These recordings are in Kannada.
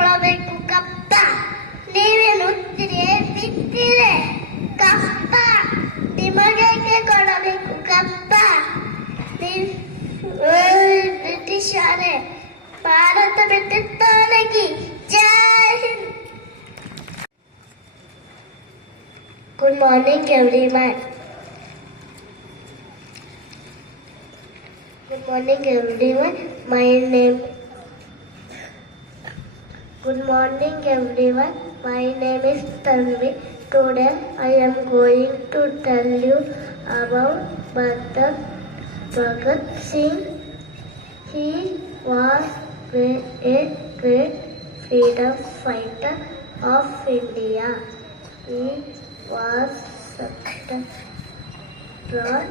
ಕೊಡಬೇಕು ಕಪ್ಪ. ನೀವೇನು ಬಿತ್ತಿರೆ ಕಪ್ಪ, ನಿಮಗೆ ಕೊಡಬೇಕು ಕಪ್ಪ. ಬ್ರಿಟಿಷರೇ ಭಾರತ ಬಿಟ್ಟಿದ್ದಾಗಿ. ಜೈ Hind. Good morning everyone. Good morning everyone. My name is Tanvi. Today I am going to tell you about Bhagat Singh. He was a great freedom fighter of India. He was born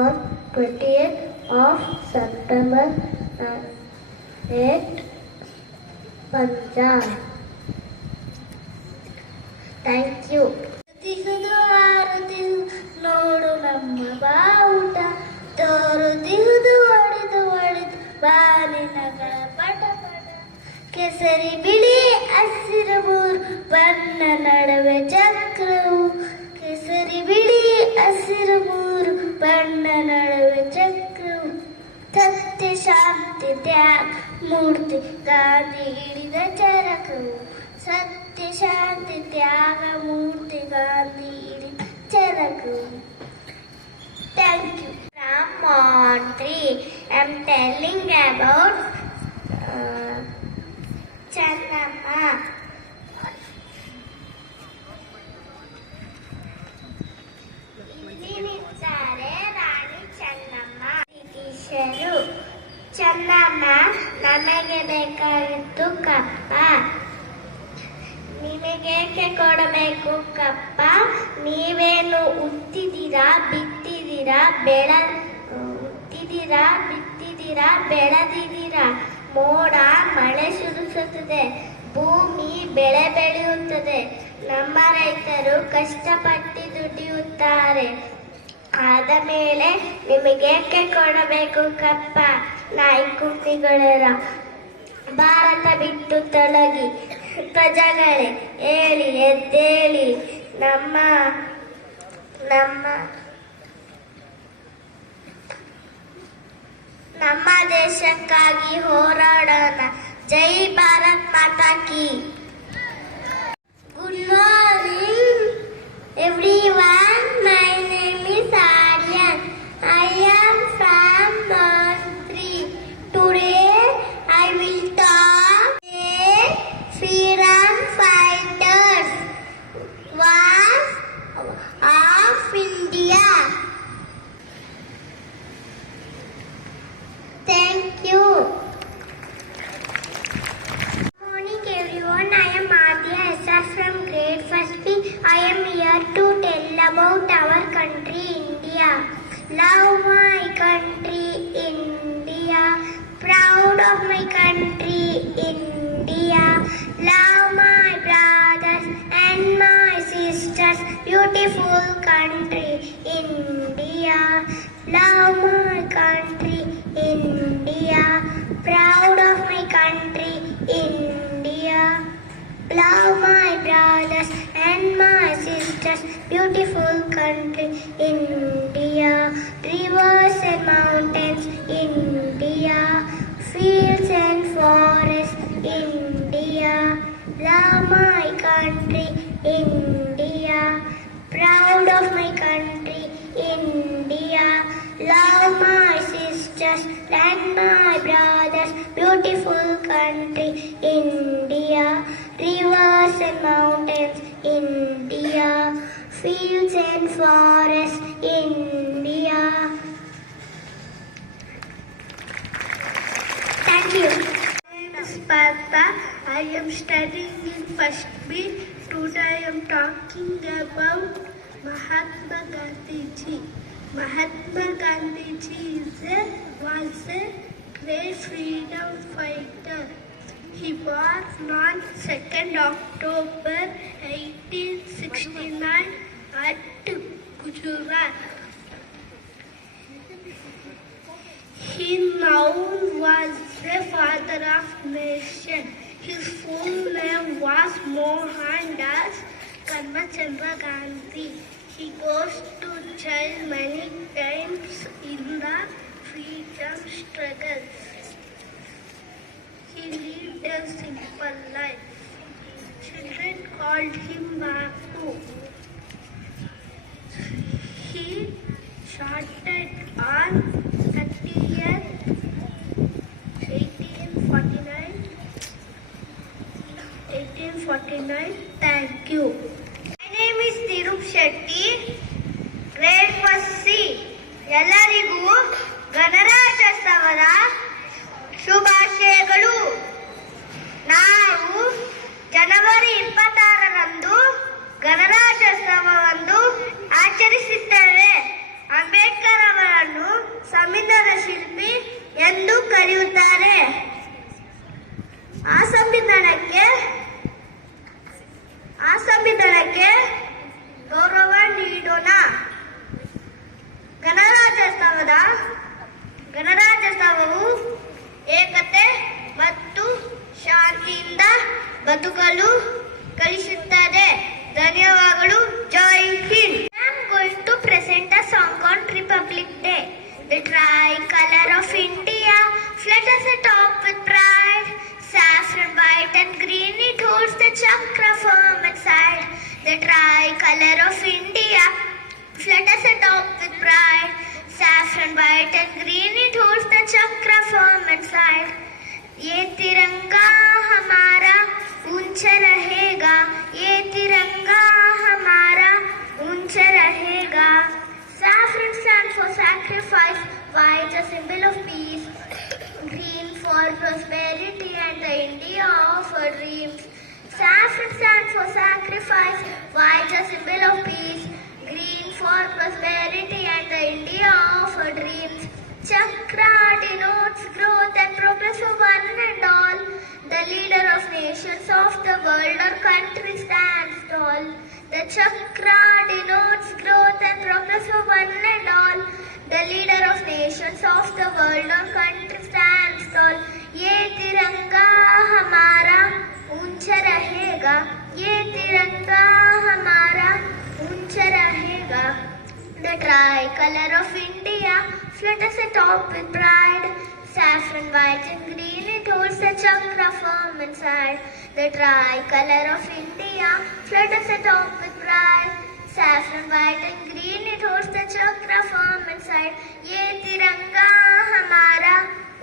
on 28th of September at Punjab. Thank you. ನೋಡು ನಮ್ಮ ಬಾವುಟ, ತೋರುದಿಹುದು ಒಡೆದು ಬಾನಿನಗಳ ಪಟ ಪಟ. ಕೆಸರಿ ಬಿಳಿ ಹಸಿರು ಮೂರು ಬಣ್ಣ ನಡುವೆ ಚಕ್ರವು. ಕೆಸರಿ ಬಿಳಿ ಹಸಿರು ಮೂರು ಬಣ್ಣ ನಡುವೆ ಚಕ್ರವು. ಸತ್ಯ ಶಾಂತಿ ತ್ಯಾಗ ಮೂರ್ತಿ ಗಾಂಧಿ ಹಿಡಿದ ಚರಕವು. ಸತ್ಯ ಶಾಂತಿ ತ್ಯಾಗ ಮೂರ್ತಿ ಗಾಂಧಿ ಹಿಡಿದ ಚರಕವು. Thank you. From Montreal, I am telling about Channamma. ಇಲ್ಲಿನಿದ್ದಾರೆ Rani Chennamma. ಬ್ರಿಟಿಷರು. ಚೆನ್ನಮ್ಮ, ನಮಗೆ ಬೇಕಾಗಿತ್ತು ಕಪ್ಪ, ನಿಮಗೇಕೆ ಕೊಡಬೇಕು ಕಪ್ಪ? ನೀವೇನು ಹುಟ್ಟಿದಿರಾ ಬಿತ್ತಿದಿರಾ ಬೆಳೆದಿದ್ದೀರಾ? ಮೋಡ ಮಳೆ ಸುರಿಸುತ್ತದೆ, ಭೂಮಿ ಬೆಳೆ ಬೆಳೆಯುತ್ತದೆ. ನಮ್ಮ ರೈತರು ಕಷ್ಟಪಟ್ಟು ದುಡಿಯುತ್ತಾರೆ. ಆದ ಮೇಲೆ ನಿಮಗೇಕೆ ಕೊಡಬೇಕು ಕಪ್ಪ? ನಾಯ್ಕುಟ್ಟಿಗಳರ ಭಾರತ ಬಿಟ್ಟು ತೊಲಗಿ. ಪ್ರಜೆಗಳೇ ಹೇಳಿ ಎದ್ದೇಳಿ, ನಮ್ಮ ದೇಶಕ್ಕಾಗಿ ಹೋರಾಡೋಣ. ಜೈ ಭಾರತ್ ಮಾತಾ ಕಿ. Good morning everyone. My name is Aryan. I am from Montreal. Today I will talk freedom fighters was of India. Thank you. Good morning everyone. I am Adya Esar from grade 1st B. I am here to tell about our country India. Love my country India. Proud of my country India. Love my brothers and my sisters. Beautiful country India. Love my country India. Proud of my country India. Love my brothers and my sisters. Beautiful country India. Rivers and mountains India. Fields and forests India. Love my country India. Proud of my country India. Love my sisters and my brothers. Beautiful country India. Rivers and mountains India. Fields and forests India. Thank you. My name is Partha. I am studying in 1st B. Today I am talking about Mahatma Gandhi ji. Mahatma Gandhi ji was a great freedom fighter. He was on 2nd October 1869 at Gujarat. He now was the father of nation. His full name was Mohandas Karmachandra Gandhi. He goes to jail many times in the freedom struggles. He lived a simple life. Children called him Bapu. He started on 30th 1849. Thank you. My name is Dhirup Shetty, grade 1C. ಎಲ್ಲರಿಗೂ ಗಣರಾಜ್ಯೋತ್ಸವದ ಶುಭಾಶಯಗಳು. ನಾವು ಜನವರಿ 26ರಂದು ಗಣರಾಜ್ಯೋತ್ಸವವನ್ನು ಆಚರಿಸುತ್ತೇವೆ. ಅಂಬೇಡ್ಕರ್ ಅವರನ್ನು ಸಂವಿಧಾನ ಶಿಲ್ಪಿ ಎಂದು ಕರೆಯುತ್ತಾರೆ. ಆ ಸಂವಿಧಾನಕ್ಕೆ ಗೌರವ ನೀಡೋಣ. ಗಣರಾಜ್ಯೋತ್ಸವವು ಏಕತೆ ಮತ್ತು ಶಾಂತಿಯಿಂದ ಬದುಕಲು ಕಲಿಸುತ್ತದೆ. ಧನ್ಯವಾದಗಳು. ಜೈ Hind. I am going to present a song on Republic Day. The tricolor of India flutters atop with pride. Saffron, white and green, it holds the chakra firm inside. The tricolor of India flutters atop with pride. Saffron, white and green, it holds the chakra firm inside. ये तिरंगा हमारा ऊंचा रहेगा, ये तिरंगा हमारा ऊंचा रहेगा. Saffron stands for sacrifice, white a symbol of peace, green for prosperity and the India of our dreams. Saffron stands for sacrifice, white a symbol of peace, green for prosperity and the India of our dreams. Chakra denotes growth and progress for one and all. The leader of nations of the world or country stands tall. The chakra denotes growth and progress for one and all. The leader of nations of the world or country stands tall. ये तिरंगा हमारा ऊंचा रहेगा, ये तिरंगा हमारा ऊंचा रहेगा. The tricolor of India flutters atop with pride. Saffron, white and green, it holds the chakra firm inside. The tricolor of India flutters atop with pride. Saffron, white and green, it holds the chakra firm inside. ये तिरंगा हमारा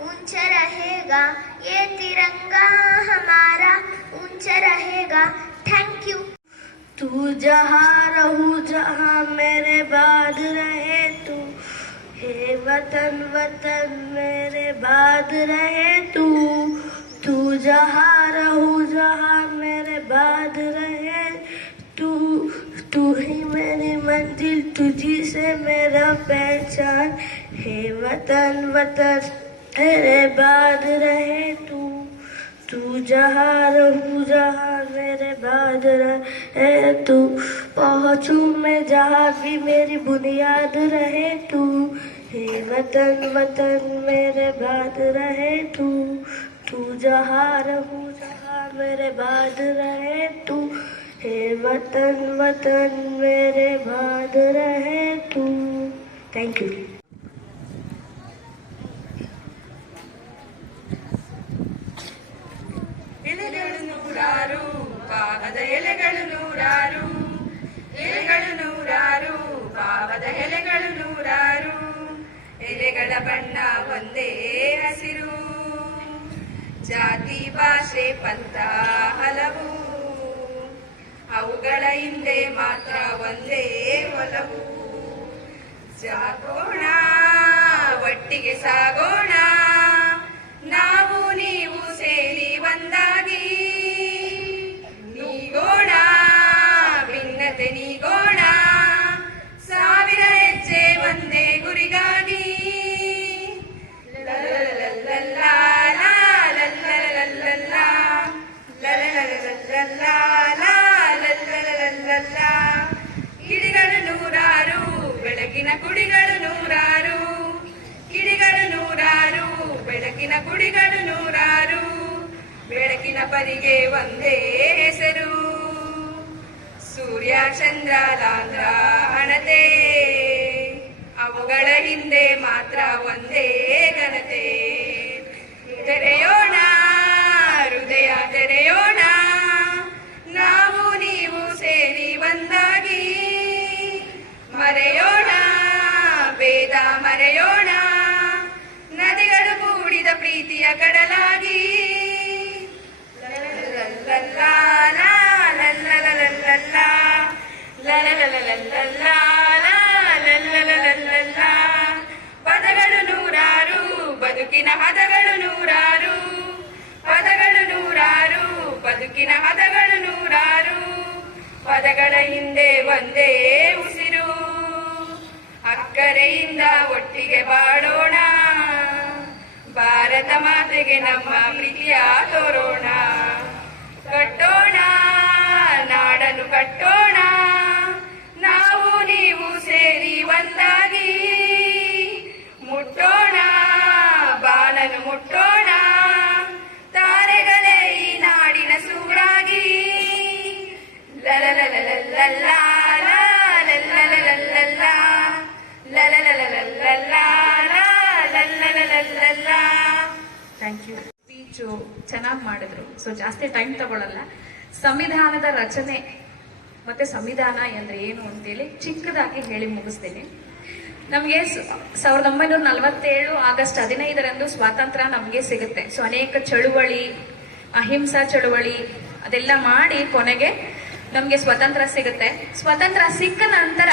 ऊंचा रहेगा, ये तिरंगा हमारा ऊंचा रहेगा. Thank you. तू जहाँ रहूं जहाँ मेरे बाद रहे तू, हे वतन वतन मेरे बाद रहे तू. तू जहाँ रहूं जहाँ मेरे बाद रहे तू. तू ही मेरी मंजिल, तुझी से मेरा पहचान. हे वतन वतन मेरे बाद रहे तू. तू जहाँ रहूं जहाँ मेरे बाद रहे तू. पहुँचूं मैं जहाँ भी मेरी बुनियाद रहे तू. हे वतन वतन मेरे बाद रहे तू. तू जहाँ रहूं जहाँ मेरे बाद रहे तू. हे वतन वतन मेरे बाद रहे तू. Thank you. ಎಲೆಗಳು ನೂರಾರು, ಪಾವದ ಎಲೆಗಳು ನೂರಾರು, ಎಲೆಗಳು ನೂರಾರು, ಪಾವದ ಎಲೆಗಳು ನೂರಾರು. ಎಲೆಗಳ ಬಣ್ಣ ಒಂದೇ ಹಸಿರು, ಜಾತಿ ಭಾಷೆ ಪಂಥ ಹಲವು, ಅವುಗಳ ಹಿಂದೆ ಮಾತ್ರ ಒಂದೇ ಒಲವು. ಜಾಗೋಣ ಒಟ್ಟಿಗೆ ಸಾಗೋಣ, ನಾವು ನೀವು ಸೇರಿ ಒಂದಾಗಿ ನೀಗೋಣ, ಭಿನ್ನತೆ ನೀಗೋಣ, ಸಾವಿರ ಹೆಜ್ಜೆ ಒಂದೇ ಗುರಿಗಾಗಿ. ಲಲಲಲಲಲಾ, ಲಲಲಲಲಲಾ, ಲಲಲಲಲಲಾ, ಲಲಲಲಲಲಾ. ಗಿಡಗಳು ನೂರಾರು, ಬೆಳಕಿನ ಕುಡಿಗಳು ನೂರಾರು, ಗಿಡಗಳು ನೂರಾರು, ಬೆಳಕಿನ ಕುಡಿಗಳು ಬೆಳಕಿನ ಪರಿಗೆ ಒಂದೇ ಹೆಸರು, ಸೂರ್ಯ ಚಂದ್ರ ಲಾಂದ್ರ ಹಣತೆ, ಅವುಗಳ ಹಿಂದೆ ಮಾತ್ರ ಒಂದೇ ಘನತೆ. ತೆರೆಯೋಣ ಹೃದಯ ತೆರೆಯೋಣ, ನಾವು ನೀವು ಸೇರಿ ಒಂದಾಗಿ, ಮರೆಯೋಣ ಭೇದ ಮರೆಯೋಣ, ನದಿಗಳು ಕೂಡಿದ ಪ್ರೀತಿಯ ಕಡಲಾಗಿ. ಲಲ್ಲಾ ಲಾ ಲಲ್ಲಲಲ್ಲಲ್ಲಾ, ಲಲ್ಲಲಲ್ಲಲ್ಲಲ್ಲಾ, ಲಲ್ಲಲಲ್ಲಲ್ಲಲ್ಲಾ. ಪದಗಳು ನೂರಾರು, ಬದುಕಿನ ಹದಗಳು ನೂರಾರು, ಪದಗಳು ನೂರಾರು, ಬದುಕಿನ ಹದಗಳು ನೂರಾರು, ಪದಗಳ ಹಿಂದೆ ಒಂದೇ ಉಸಿರು, ಅಕ್ಕರೆಯಿಂದ ಒಟ್ಟಿಗೆ ಬಾಳೋಣ, ಭಾರತ ಮಾತೆಗೆ ನಮ್ಮ ಪ್ರೀತಿಯ ತೋರೋಣ. ಕಟ್ಟೋಣ ನಾಡನ್ನು ಕಟ್ಟೋಣ, ನಾವು ನೀವು ಸೇರಿ ಒಂದಾಗಿ, ಮುಟ್ಟೋಣ ಬಾನನ್ನು ಮುಟ್ಟೋಣ, ತಾರೆಗಳೇ ಈ ನಾಡಿನ ಸೂರಾಗಿ. ಲಲಲಲಲಲ್ಲಾ, ಲಲ್ಲಲಲಲ್ಲಲ್ಲಾ, ಲಲಲಲಲಲ್ಲಲ್ಲಾ, ಲಲ್ಲಲಲಲ್ಲಲ್ಲಾ. Thank you. ಸ್ಪೀಚು ಚೆನ್ನಾಗಿ ಮಾಡಿದ್ರು. ಸೊ ಜಾಸ್ತಿ ಟೈಮ್ ತಗೊಳ್ಳಲ್ಲ. ಸಂವಿಧಾನದ ರಚನೆ ಮತ್ತೆ ಸಂವಿಧಾನ ಅಂದ್ರೆ ಏನು ಅಂತೇಳಿ ಚಿಕ್ಕದಾಗಿ ಹೇಳಿ ಮುಗಿಸ್ತೀನಿ. ನಮಗೆ 1947 ಆಗಸ್ಟ್ 15ರಂದು ಸ್ವಾತಂತ್ರ್ಯ ನಮಗೆ ಸಿಗುತ್ತೆ. ಸೊ ಅನೇಕ ಚಳುವಳಿ, ಅಹಿಂಸಾ ಚಳುವಳಿ ಅದೆಲ್ಲ ಮಾಡಿ ಕೊನೆಗೆ ನಮಗೆ ಸ್ವತಂತ್ರ ಸಿಗುತ್ತೆ. ಸ್ವತಂತ್ರ ಸಿಕ್ಕ ನಂತರ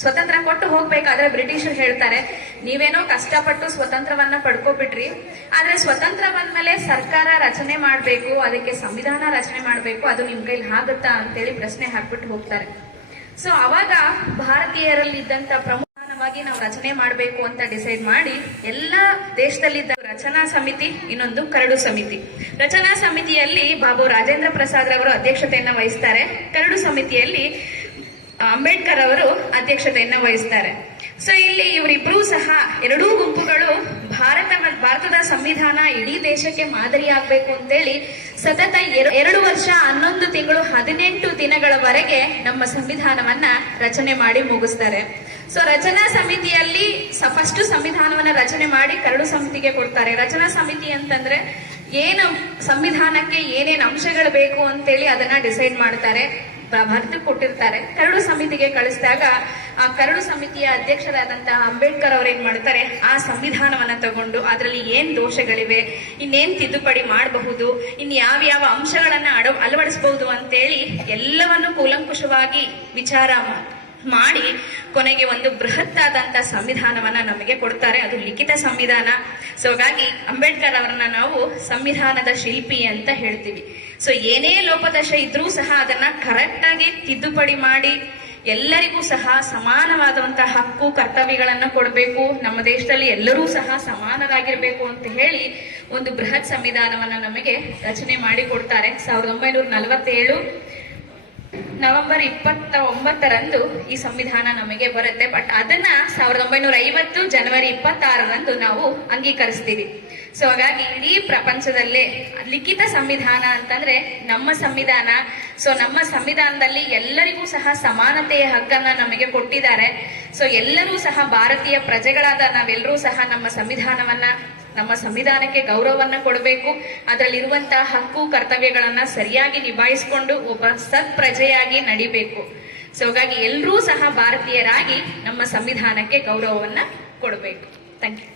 ಸ್ವತಂತ್ರ ಕೊಟ್ಟು ಹೋಗ್ಬೇಕಾದ್ರೆ ಬ್ರಿಟಿಷರು ಹೇಳ್ತಾರೆ, ನೀವೇನೋ ಕಷ್ಟಪಟ್ಟು ಸ್ವತಂತ್ರವನ್ನ ಪಡ್ಕೊಬಿಟ್ರಿ, ಆದ್ರೆ ಸ್ವತಂತ್ರ ಬಂದ್ಮೇಲೆ ಸರ್ಕಾರ ರಚನೆ ಮಾಡ್ಬೇಕು, ಅದಕ್ಕೆ ಸಂವಿಧಾನ ರಚನೆ ಮಾಡ್ಬೇಕು, ಅದು ನಿಮ್ ಕೈಲಿ ಆಗುತ್ತಾ ಅಂತೇಳಿ ಪ್ರಶ್ನೆ ಹಾಕ್ಬಿಟ್ಟು ಹೋಗ್ತಾರೆ. ಸೊ ಅವಾಗ ಭಾರತೀಯರಲ್ಲಿದ್ದಂತ ಪ್ರಮುಖವಾಗಿ ನಾವು ರಚನೆ ಮಾಡಬೇಕು ಅಂತ ಡಿಸೈಡ್ ಮಾಡಿ ಎಲ್ಲ ದೇಶದಲ್ಲಿದ್ದ ರಚನಾ ಸಮಿತಿ, ಇನ್ನೊಂದು ಕರಡು ಸಮಿತಿ. ರಚನಾ ಸಮಿತಿಯಲ್ಲಿ ಬಾಬು ರಾಜೇಂದ್ರ ಪ್ರಸಾದ್ ರವರು ಅಧ್ಯಕ್ಷತೆಯನ್ನ ವಹಿಸ್ತಾರೆ. ಕರಡು ಸಮಿತಿಯಲ್ಲಿ ಅಂಬೇಡ್ಕರ್ ಅವರು ಅಧ್ಯಕ್ಷತೆಯನ್ನ ವಹಿಸ್ತಾರೆ. ಸೊ ಇಲ್ಲಿ ಇವರಿಬ್ರು ಸಹ ಎರಡೂ ಗುಂಪುಗಳು ಭಾರತದ ಸಂವಿಧಾನ ಇಡೀ ದೇಶಕ್ಕೆ ಮಾದರಿ ಆಗ್ಬೇಕು ಅಂತೇಳಿ ಸತತ 2 ವರ್ಷ 11 ತಿಂಗಳು 18 ದಿನಗಳವರೆಗೆ ನಮ್ಮ ಸಂವಿಧಾನವನ್ನ ರಚನೆ ಮಾಡಿ ಮುಗಿಸ್ತಾರೆ. ಸೊ ರಚನಾ ಸಮಿತಿಯಲ್ಲಿ ಫಸ್ಟ್ ಸಂವಿಧಾನವನ್ನ ರಚನೆ ಮಾಡಿ ಕರಡು ಸಮಿತಿಗೆ ಕೊಡ್ತಾರೆ. ರಚನಾ ಸಮಿತಿ ಅಂತಂದ್ರೆ ಏನು ಸಂವಿಧಾನಕ್ಕೆ ಏನೇನ್ ಅಂಶಗಳು ಬೇಕು ಅಂತೇಳಿ ಅದನ್ನ ಡಿಸೈಡ್ ಮಾಡ್ತಾರೆ, ಬರೆದು ಕೊಟ್ಟಿರ್ತಾರೆ. ಕರಡು ಸಮಿತಿಗೆ ಕಳಿಸಿದಾಗ ಆ ಕರಡು ಸಮಿತಿಯ ಅಧ್ಯಕ್ಷರಾದಂತಹ ಅಂಬೇಡ್ಕರ್ ಅವ್ರು ಏನ್ ಮಾಡ್ತಾರೆ, ಆ ಸಂವಿಧಾನವನ್ನ ತಗೊಂಡು ಅದರಲ್ಲಿ ಏನ್ ದೋಷಗಳಿವೆ, ಇನ್ನೇನ್ ತಿದ್ದುಪಡಿ ಮಾಡಬಹುದು, ಇನ್ ಯಾವ ಅಂಶಗಳನ್ನ ಅಳವಡಿಸಬಹುದು ಅಂತೇಳಿ ಎಲ್ಲವನ್ನು ಕೂಲಂಕುಷವಾಗಿ ವಿಚಾರ ಮಾಡಿ ಕೊನೆಗೆ ಒಂದು ಬೃಹತ್ ಆದಂತ ಸಂವಿಧಾನವನ್ನ ನಮಗೆ ಕೊಡ್ತಾರೆ. ಅದು ಲಿಖಿತ ಸಂವಿಧಾನ. ಸೊ ಹಾಗಾಗಿ ಅಂಬೇಡ್ಕರ್ ಅವರನ್ನ ನಾವು ಸಂವಿಧಾನದ ಶಿಲ್ಪಿ ಅಂತ ಹೇಳ್ತೀವಿ. ಸೊ ಏನೇ ಲೋಪದೋಷ ಇದ್ರೂ ಸಹ ಅದನ್ನ ಕರೆಕ್ಟ್ ಆಗಿ ತಿದ್ದುಪಡಿ ಮಾಡಿ ಎಲ್ಲರಿಗೂ ಸಹ ಸಮಾನವಾದಂತಹ ಹಕ್ಕು ಕರ್ತವ್ಯಗಳನ್ನ ಕೊಡಬೇಕು, ನಮ್ಮ ದೇಶದಲ್ಲಿ ಎಲ್ಲರೂ ಸಹ ಸಮಾನರಾಗಿರ್ಬೇಕು ಅಂತ ಹೇಳಿ ಒಂದು ಬೃಹತ್ ಸಂವಿಧಾನವನ್ನ ನಮಗೆ ರಚನೆ ಮಾಡಿ ಕೊಡ್ತಾರೆ. 1947 ನವೆಂಬರ್ 29ರಂದು ಈ ಸಂವಿಧಾನ ನಮಗೆ ಬರುತ್ತೆ. ಬಟ್ ಅದನ್ನ 1950 ಜನವರಿ 26ರಂದು ನಾವು ಅಂಗೀಕರಿಸ್ತೀವಿ. ಸೊ ಹಾಗಾಗಿ ಇಡೀ ಪ್ರಪಂಚದಲ್ಲೇ ಲಿಖಿತ ಸಂವಿಧಾನ ಅಂತಂದ್ರೆ ನಮ್ಮ ಸಂವಿಧಾನ. ಸೊ ನಮ್ಮ ಸಂವಿಧಾನದಲ್ಲಿ ಎಲ್ಲರಿಗೂ ಸಹ ಸಮಾನತೆಯ ಹಕ್ಕನ್ನ ನಮಗೆ ಕೊಟ್ಟಿದ್ದಾರೆ. ಸೊ ಎಲ್ಲರೂ ಸಹ ಭಾರತೀಯ ಪ್ರಜೆಗಳಾದ ನಾವೆಲ್ಲರೂ ಸಹ ನಮ್ಮ ಸಂವಿಧಾನಕ್ಕೆ ಗೌರವವನ್ನ ಕೊಡಬೇಕು. ಅದರಲ್ಲಿರುವಂತಹ ಹಕ್ಕು ಕರ್ತವ್ಯಗಳನ್ನ ಸರಿಯಾಗಿ ನಿಭಾಯಿಸಿಕೊಂಡು ಒಬ್ಬ ಸತ್ ಪ್ರಜೆಯಾಗಿ ನಡಿಬೇಕು. ಸೊ ಹಾಗಾಗಿ ಎಲ್ಲರೂ ಸಹ ಭಾರತೀಯರಾಗಿ ನಮ್ಮ ಸಂವಿಧಾನಕ್ಕೆ ಗೌರವವನ್ನ ಕೊಡಬೇಕು. Thank you.